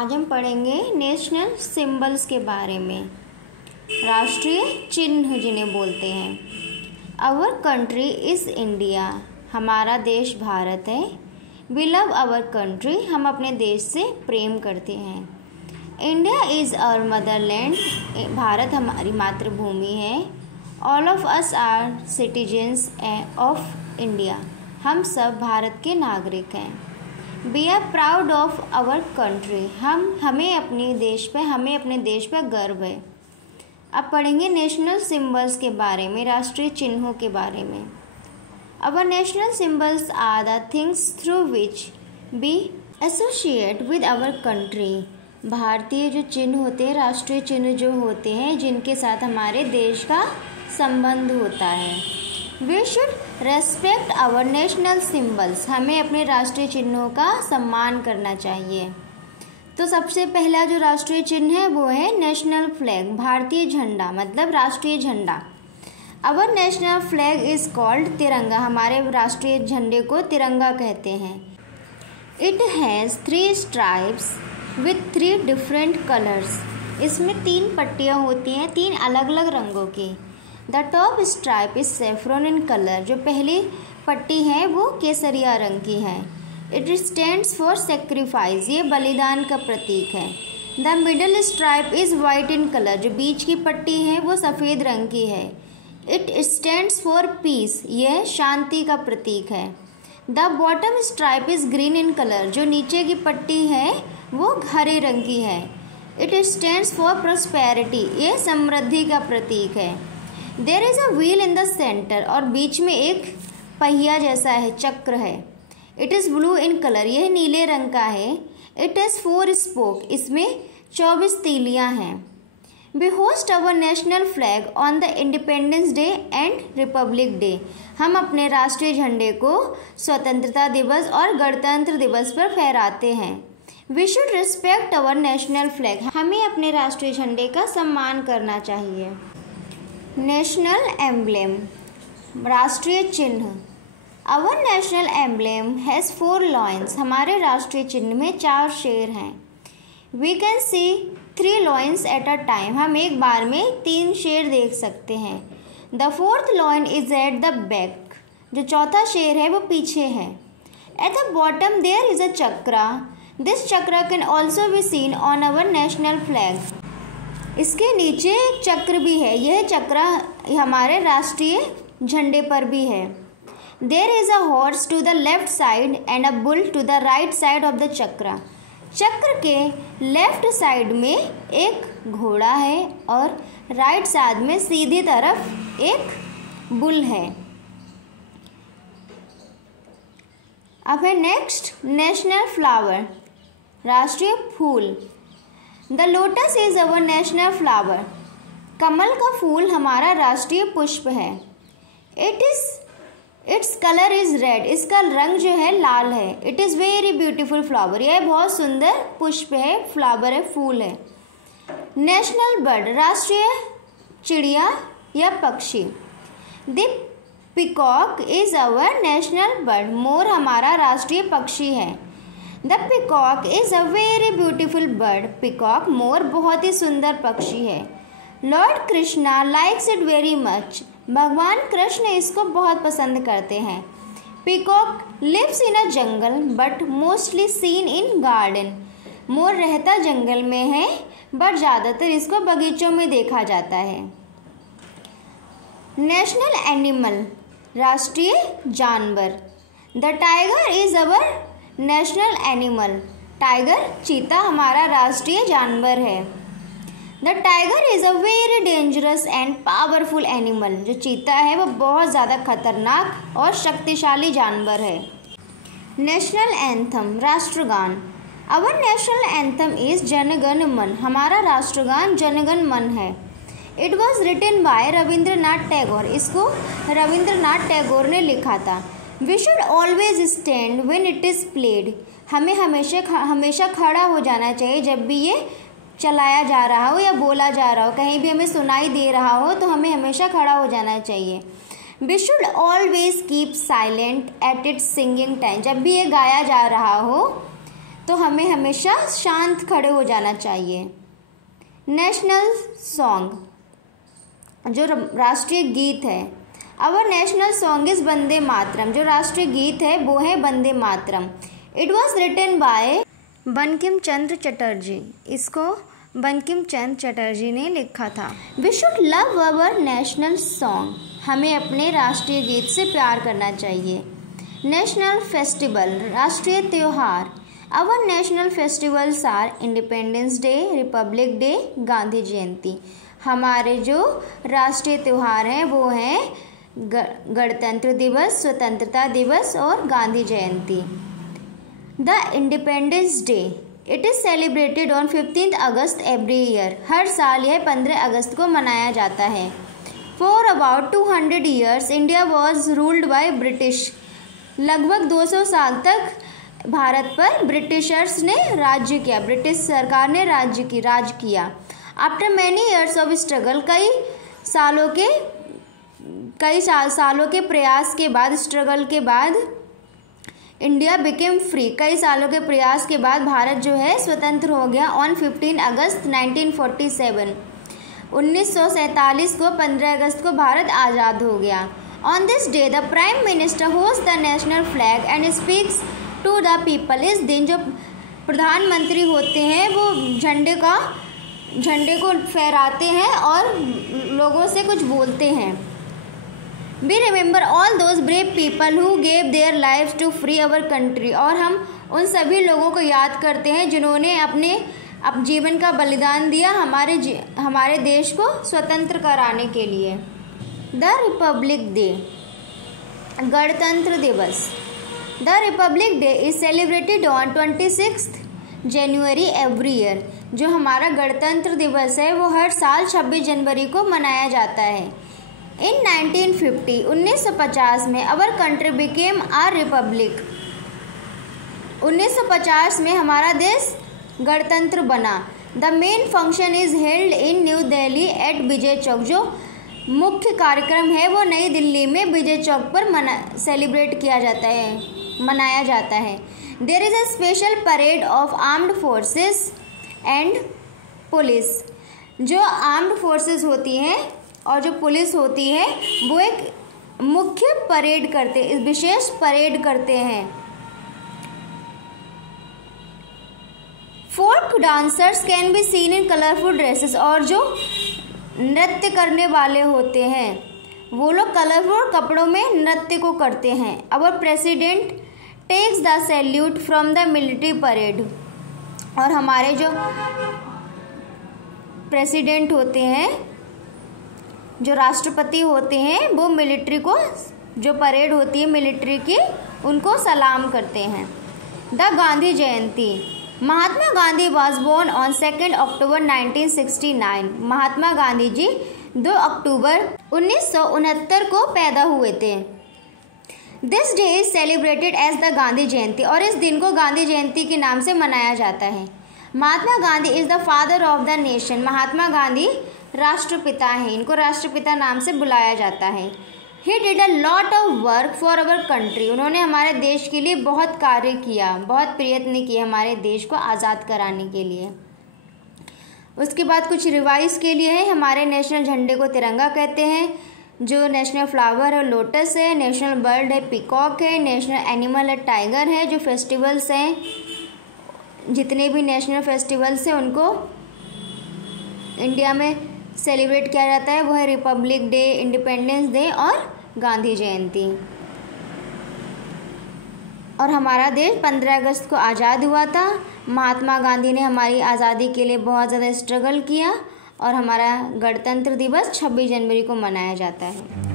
आज हम पढ़ेंगे नेशनल सिंबल्स के बारे में। राष्ट्रीय चिन्ह जिन्हें बोलते हैं। आवर कंट्री इज़ इंडिया, हमारा देश भारत है। वी लव आवर कंट्री, हम अपने देश से प्रेम करते हैं। India is our motherland, Bharat हमारी मातृभूमि है। All of us are citizens of India, हम सब भारत के नागरिक हैं। We are proud of our country, हमें अपने देश पर गर्व है। अब पढ़ेंगे नेशनल सिंबल्स के बारे में, राष्ट्रीय चिन्हों के बारे में। Our national symbols are the things through which we associate with our country. भारतीय जो चिन्ह होते हैं, राष्ट्रीय चिन्ह जो होते हैं, जिनके साथ हमारे देश का संबंध होता है। We should respect our national symbols, हमें अपने राष्ट्रीय चिन्हों का सम्मान करना चाहिए। तो सबसे पहला जो राष्ट्रीय चिन्ह है वो है नेशनल फ्लैग, भारतीय झंडा, मतलब राष्ट्रीय झंडा। Our national flag is called Tiranga, हमारे राष्ट्रीय झंडे को तिरंगा कहते हैं। It has 3 stripes with 3 different colours, इसमें 3 पट्टियाँ होती हैं, 3 अलग अलग रंगों की। The top stripe is saffron in colour, जो पहली पट्टी है वो केसरिया रंग की है। इट स्टैंड्स फॉर सेक्रीफाइस, ये बलिदान का प्रतीक है। The middle stripe is white in colour, जो बीच की पट्टी है वो सफ़ेद रंग की है। इट स्टैंड्स फॉर पीस, यह शांति का प्रतीक है। The bottom stripe is green in colour, जो नीचे की पट्टी है वो हरे रंग की है। इट स्टैंड्स फॉर प्रॉस्पेरिटी, ये समृद्धि का प्रतीक है। There is a wheel in the centre, और बीच में एक पहिया जैसा है, चक्र है। It is blue in colour, यह नीले रंग का है। इट इज़ 4 स्पोक, इसमें 24 तीलियां हैं। We host our national flag on the independence Day and Republic Day, हम अपने राष्ट्रीय झंडे को स्वतंत्रता दिवस और गणतंत्र दिवस पर फहराते हैं। We should respect our national flag, हमें अपने राष्ट्रीय झंडे का सम्मान करना चाहिए। नेशनल एम्ब्लेम, राष्ट्रीय चिन्ह। Our national emblem has 4 lions, हमारे राष्ट्रीय चिन्ह में 4 शेर हैं। We can see 3 lions at a time, हम एक बार में 3 शेर देख सकते हैं। The 4th lion is at the back, जो चौथा शेर है वो पीछे है। At the bottom there is a chakra, this chakra can also be seen on our national flag, इसके नीचे एक चक्र भी है, यह चक्र हमारे राष्ट्रीय झंडे पर भी है। There is a horse to the left side and a bull to the right side of the chakra, चक्र के लेफ्ट साइड में एक घोड़ा है और राइट साइड में सीधी तरफ एक बुल है। अब है नेक्स्ट नेशनल फ्लावर, राष्ट्रीय फूल। The lotus is our national flower, कमल का फूल हमारा राष्ट्रीय पुष्प है। इट्स कलर इज रेड, इसका रंग जो है लाल है। It is very beautiful flower, यह बहुत सुंदर पुष्प है, फ्लावर है, फूल है। नेशनल बर्ड, राष्ट्रीय चिड़िया या पक्षी। The peacock is our national bird, मोर हमारा राष्ट्रीय पक्षी है। The peacock is a very beautiful bird, peacock मोर बहुत ही सुंदर पक्षी है। Lord Krishna likes it very much, भगवान कृष्ण इसको बहुत पसंद करते हैं। Peacock lives in a jungle but mostly seen in garden, मोर रहता जंगल में है बट ज़्यादातर इसको बगीचों में देखा जाता है। नेशनल एनिमल, राष्ट्रीय जानवर। The tiger is our national animal, tiger चीता हमारा राष्ट्रीय जानवर है। The tiger is a very dangerous and powerful animal, जो चीता है वो बहुत ज़्यादा खतरनाक और शक्तिशाली जानवर है। नेशनल एंथम, राष्ट्रगान। Our national anthem is Janagana Mana, हमारा राष्ट्रगान जनगण मन है। It was written by Rabindranath Tagore, इसको रविंद्रनाथ टैगोर ने लिखा था। We should always stand when it is played, हमें हमेशा खड़ा हो जाना चाहिए जब भी ये चलाया जा रहा हो या बोला जा रहा हो, कहीं भी हमें सुनाई दे रहा हो तो हमें हमेशा खड़ा हो जाना चाहिए। We should always keep silent at its singing time, जब भी ये गाया जा रहा हो तो हमें हमेशा शांत खड़े हो जाना चाहिए। नेशनल सॉन्ग, जो राष्ट्रीय गीत है, our national song is Vande Mataram. जो राष्ट्रीय गीत है वो है Vande Mataram. It was written by Bankim Chandra Chatterjee. इसको बंकिम चंद्र चटर्जी ने लिखा था। We should love our national song. हमें अपने राष्ट्रीय गीत से प्यार करना चाहिए। नेशनल फेस्टिवल, राष्ट्रीय त्यौहार। Our national festivals are independence day, republic day, Gandhi Jayanti. हमारे जो राष्ट्रीय त्यौहार हैं वो हैं गणतंत्र दिवस, स्वतंत्रता दिवस और Gandhi Jayanti. The independence day, it is celebrated on 15 August every year. हर साल यह 15 अगस्त को मनाया जाता है। For about 200 years India was ruled by British. लगभग 200 साल तक भारत पर ब्रिटिशर्स ने राज्य किया, ब्रिटिश सरकार ने राज किया। After many years of struggle, कई सालों के प्रयास के बाद, स्ट्रगल के बाद इंडिया बिकेम फ्री। कई सालों के प्रयास के बाद भारत जो है स्वतंत्र हो गया। ऑन 15 अगस्त 1947, 1947 को 15 अगस्त को भारत आज़ाद हो गया। On this day the prime minister host the national flag and speaks to the people. इस दिन जो प्रधानमंत्री होते हैं वो झंडे को फहराते हैं और लोगों से कुछ बोलते हैं। We remember all those brave people who gave their lives to free our country. और हम उन सभी लोगों को याद करते हैं जिन्होंने अपने जीवन का बलिदान दिया हमारे देश को स्वतंत्र कराने के लिए। द रिपब्लिक डे, गणतंत्र दिवस। The Republic day is celebrated on 26 January every year. जो हमारा गणतंत्र दिवस है वो हर साल 26 जनवरी को मनाया जाता है। इन 1950 में our country became a republic. 1950 में हमारा देश गणतंत्र बना। The main function is held in New Delhi at Vijay Chowk. जो मुख्य कार्यक्रम है वो नई दिल्ली में विजय चौक पर मनाया जाता है। There is a special parade of armed forces and police. जो आर्म्ड फोर्सेस होती हैं और जो पुलिस होती है वो एक मुख्य परेड करते, विशेष परेड करते हैं। Folk dancers can be seen in colourful dresses. और जो नृत्य करने वाले होते हैं वो लोग कलरफुल कपड़ों में नृत्य को करते हैं। Our president takes the salute from the military parade. और हमारे जो प्रेसिडेंट होते हैं, जो राष्ट्रपति होते हैं, वो मिलिट्री को, जो परेड होती है मिलिट्री की, उनको सलाम करते हैं। The Gandhi Jayanti. Mahatma Gandhi was born on 2 अक्टूबर 1969। महात्मा गांधी जी 2 अक्टूबर 1969 को पैदा हुए थे। This day is celebrated as the Gandhi Jayanti. और इस दिन को गांधी जयंती के नाम से मनाया जाता है। Mahatma Gandhi is the father of the nation. Mahatma Gandhi राष्ट्रपिता हैं, इनको राष्ट्रपिता नाम से बुलाया जाता है। He did a lot of work for our country. उन्होंने हमारे देश के लिए बहुत कार्य किया, बहुत प्रयत्न किए हमारे देश को आज़ाद कराने के लिए। उसके बाद कुछ रिवाइज के लिए है। हमारे नेशनल झंडे को तिरंगा कहते हैं। जो नेशनल फ्लावर है लोटस है। नेशनल बर्ड है पीकॉक है। नेशनल एनिमल है टाइगर है। जो फेस्टिवल्स हैं, जितने भी नेशनल फेस्टिवल्स हैं उनको इंडिया में सेलिब्रेट किया जाता है वो है रिपब्लिक डे, इंडिपेंडेंस डे और गांधी जयंती। और हमारा देश 15 अगस्त को आज़ाद हुआ था। महात्मा गांधी ने हमारी आज़ादी के लिए बहुत ज़्यादा स्ट्रगल किया और हमारा गणतंत्र दिवस 26 जनवरी को मनाया जाता है।